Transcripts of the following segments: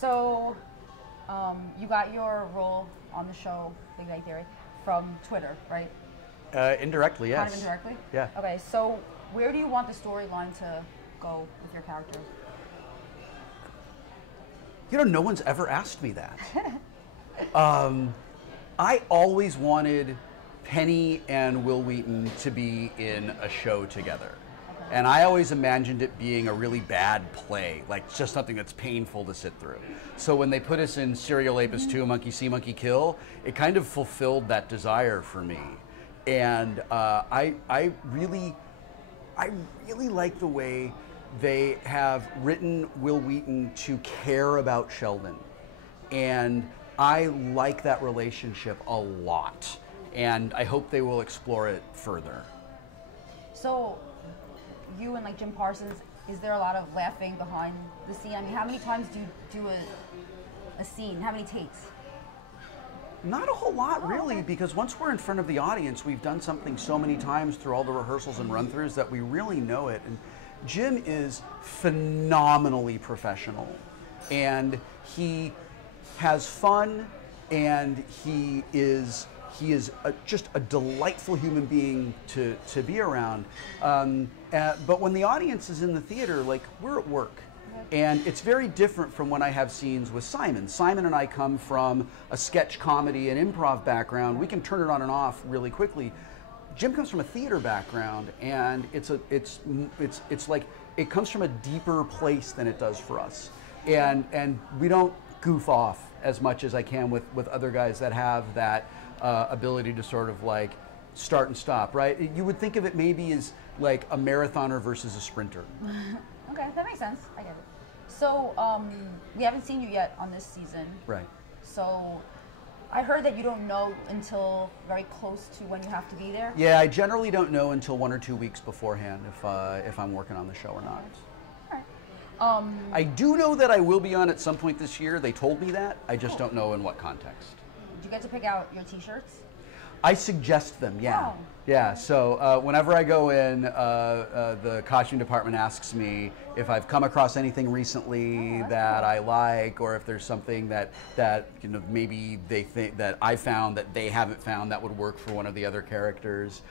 So, you got your role on the show, Big Bang Theory, from Twitter, right? Indirectly, yes. Kind of indirectly? Yeah. Okay, so where do you want the storyline to go with your characters? You know, no one's ever asked me that. I always wanted Penny and Wil Wheaton to be in a show together. Okay. And I always imagined it being a really bad play, like just something that's painful to sit through. So when they put us in Serial Apis 2, Monkey See, Monkey Kill, it kind of fulfilled that desire for me. And I really like the way they have written Wil Wheaton to care about Sheldon. And I like that relationship a lot. And I hope they will explore it further. So, you and like Jim Parsons, is there a lot of laughing behind the scene? I mean, how many times do you do a scene? How many takes? Not a whole lot, really, because once we're in front of the audience, we've done something so many times through all the rehearsals and run-throughs that we really know it. And Jim is phenomenally professional, and he has fun, and he is just a delightful human being to be around. But when the audience is in the theater, like, we're at work. And it's very different from when I have scenes with Simon. Simon and I come from a sketch comedy and improv background. We can turn it on and off really quickly. Jim comes from a theater background, and it's like it comes from a deeper place than it does for us. And we don't goof off as much as I can with other guys that have that ability to sort of like start and stop, right? You would think of it maybe as like a marathoner versus a sprinter. Okay, that makes sense. I get it. So, we haven't seen you yet on this season. Right. So, I heard that you don't know until very close to when you have to be there. Yeah, I generally don't know until 1 or 2 weeks beforehand if I'm working on the show or not. All right. I do know that I will be on at some point this year. They told me that. I just don't know in what context. Did you get to pick out your t-shirts? I suggest them, yeah. Wow. Yeah, so whenever I go in, the costume department asks me if I've come across anything recently that I like, or if there's something that you know, maybe they think that I found that they haven't found that would work for one of the other characters.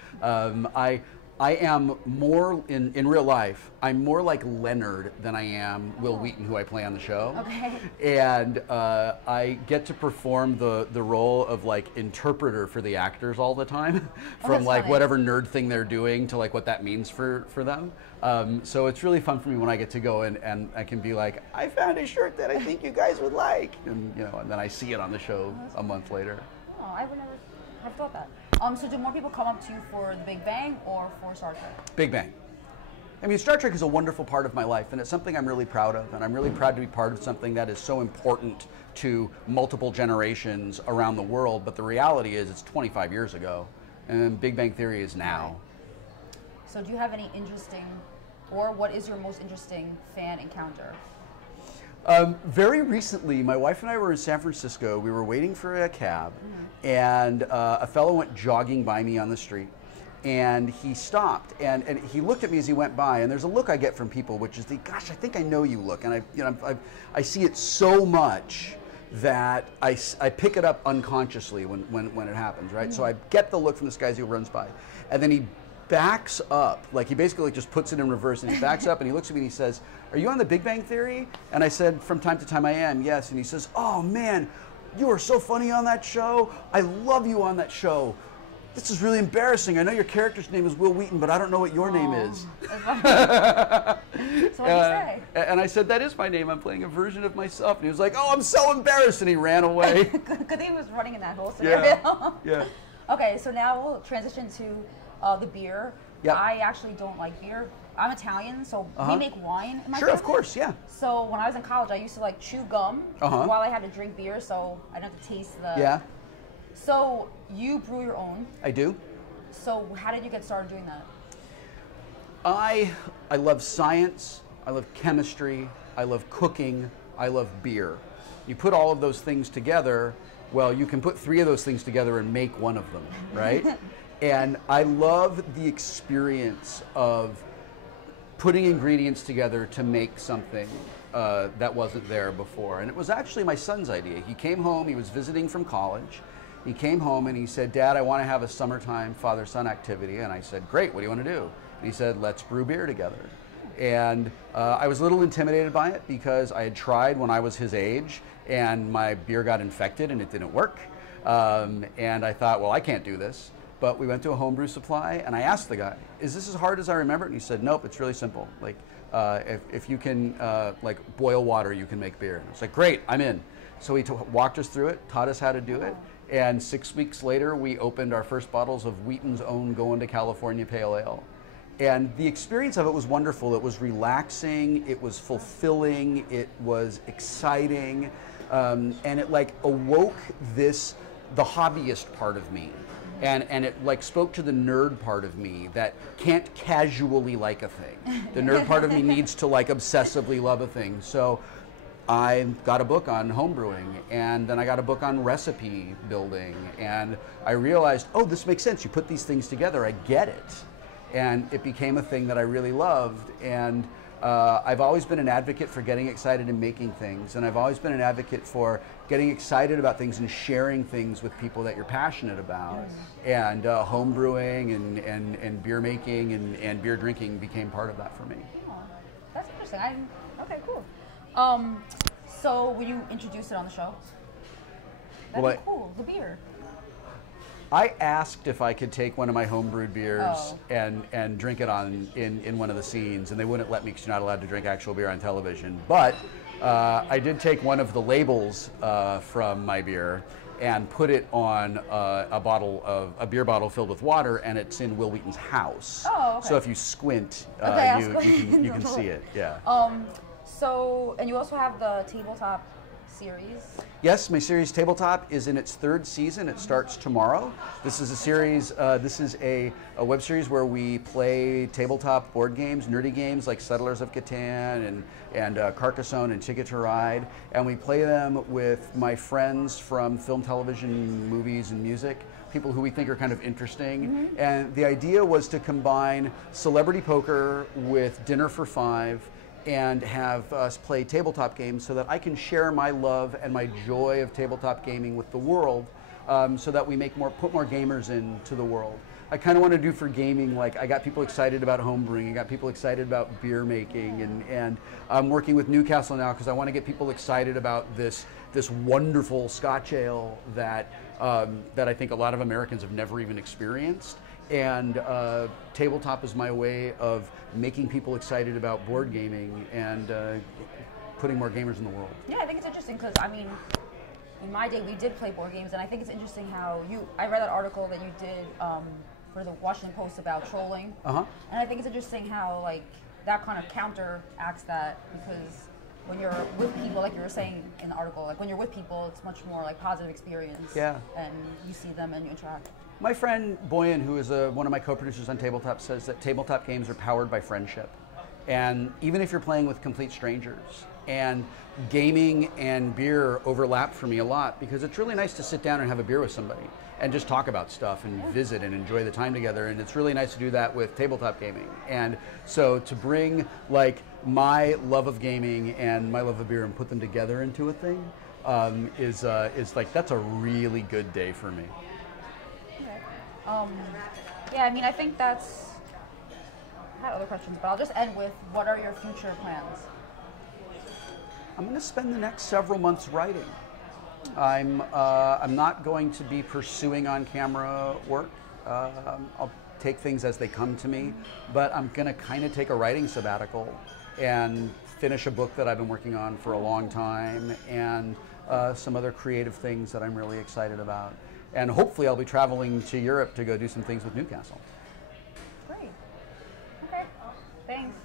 I am more, in real life, I'm more like Leonard than I am Wil Wheaton, who I play on the show. Okay. And I get to perform the role of like interpreter for the actors all the time, from like funny. whatever nerd thing they're doing to like what that means for them. So it's really fun for me when I get to go in and I can be like, I found a shirt that I think you guys would like, and you know, and then I see it on the show a month later. Oh, I would never have thought that. So do more people come up to you for The Big Bang or for Star Trek? Big Bang. I mean, Star Trek is a wonderful part of my life, and it's something I'm really proud of, and I'm really proud to be part of something that is so important to multiple generations around the world, but the reality is it's 25 years ago, and Big Bang Theory is now. So do you have any interesting, or what is your most interesting fan encounter? Very recently, my wife and I were in San Francisco. We were waiting for a cab, and a fellow went jogging by me on the street, and he stopped, and he looked at me as he went by, and there's a look I get from people, which is the, gosh, I think I know you look, and I see it so much that I pick it up unconsciously when it happens, right? So I get the look from this guy as he runs by, and then he backs up, like he basically just puts it in reverse, and he backs up and he looks at me and he says, "Are you on The Big Bang Theory?" And I said, "From time to time I am, yes." And he says, "Oh man, you are so funny on that show. I love you on that show. This is really embarrassing. I know your character's name is Wil Wheaton, but I don't know what your name is." So what did you say? And I said, "That is my name. I'm playing a version of myself." And he was like, "Oh, I'm so embarrassed," and he ran away. Good thing he was running in that whole scenario. Yeah. Okay, so now we'll transition to the beer. Yep. I actually don't like beer. I'm Italian, so we make wine in my Sure, family. of course, yeah. So when I was in college, I used to like chew gum while I had to drink beer, so I didn't have to taste the... Yeah. So you brew your own. I do. So how did you get started doing that? I love science, I love chemistry, I love cooking, I love beer. You put all of those things together, well, you can put 3 of those things together and make one of them, right? And I love the experience of putting ingredients together to make something. that wasn't there before. And it was actually my son's idea. He came home, he was visiting from college. He came home and he said, "Dad, I want to have a summertime father-son activity." And I said, "Great, what do you want to do?" And he said, "Let's brew beer together." And I was a little intimidated by it because I had tried when I was his age and my beer got infected and it didn't work. And I thought, well, I can't do this. But we went to a homebrew supply and I asked the guy, "Is this as hard as I remember it?" And he said, "Nope, it's really simple. Like, if you can like boil water, you can make beer." And I was like, "Great, I'm in." So he walked us through it, taught us how to do it. And 6 weeks later, we opened our first bottles of Wheaton's own Going to California Pale Ale. And the experience of it was wonderful. It was relaxing, it was fulfilling, it was exciting, and it like awoke the hobbyist part of me. And it like spoke to the nerd part of me that can't casually like a thing. The nerd part of me needs to like obsessively love a thing. So I got a book on homebrewing, and then I got a book on recipe building, and I realized, oh, this makes sense. You put these things together, I get it. And it became a thing that I really loved. And I've always been an advocate for getting excited and making things, and I've always been an advocate for getting excited about things and sharing things with people that you're passionate about. And homebrewing and beer making and beer drinking became part of that for me. Oh, that's interesting. Okay, cool. So will you introduce it on the show? That'd be cool, the beer. I asked if I could take one of my homebrewed beers and drink it in one of the scenes, and they wouldn't let me because you're not allowed to drink actual beer on television. But I did take one of the labels from my beer and put it on a beer bottle filled with water, and it's in Wil Wheaton's house. Oh, okay. So if you squint, you can see it. Yeah. So, and you also have the tabletop series. Yes, my series Tabletop is in its 3rd season. It starts tomorrow. This is a series, this is a web series where we play tabletop board games, nerdy games like Settlers of Catan and Carcassonne and Ticket to Ride. And we play them with my friends from film, television, movies, and music, people who we think are kind of interesting. And the idea was to combine celebrity poker with dinner for 5 and have us play tabletop games so that I can share my love and my joy of tabletop gaming with the world, so that we put more gamers into the world. I kind of want to do for gaming, like I got people excited about homebrewing, I got people excited about beer making, and I'm working with Newcastle now because I want to get people excited about this wonderful Scotch ale that I think a lot of Americans have never even experienced. And tabletop is my way of making people excited about board gaming and putting more gamers in the world. Yeah, I think it's interesting because, I mean, in my day we did play board games, and I think it's interesting how I read that article that you did for the Washington Post about trolling. And I think it's interesting how like that kind of counteracts that, because when you're with people, like you were saying in the article, like when you're with people, it's much more like positive experience. Yeah. And you see them and you interact. My friend Boyan, who is one of my co-producers on Tabletop, says that tabletop games are powered by friendship. And even if you're playing with complete strangers, and gaming and beer overlap for me a lot, because it's really nice to sit down and have a beer with somebody and just talk about stuff and visit and enjoy the time together. And it's really nice to do that with tabletop gaming. And so to bring like my love of gaming and my love of beer and put them together into a thing is like, that's a really good day for me. Yeah, I mean, I think I had other questions, but I'll just end with, what are your future plans? I'm going to spend the next several months writing. I'm not going to be pursuing on-camera work. I'll take things as they come to me, but I'm going to kind of take a writing sabbatical and finish a book that I've been working on for a long time, and some other creative things that I'm really excited about. And hopefully I'll be traveling to Europe to go do some things with Newcastle. Great. Okay. Thanks.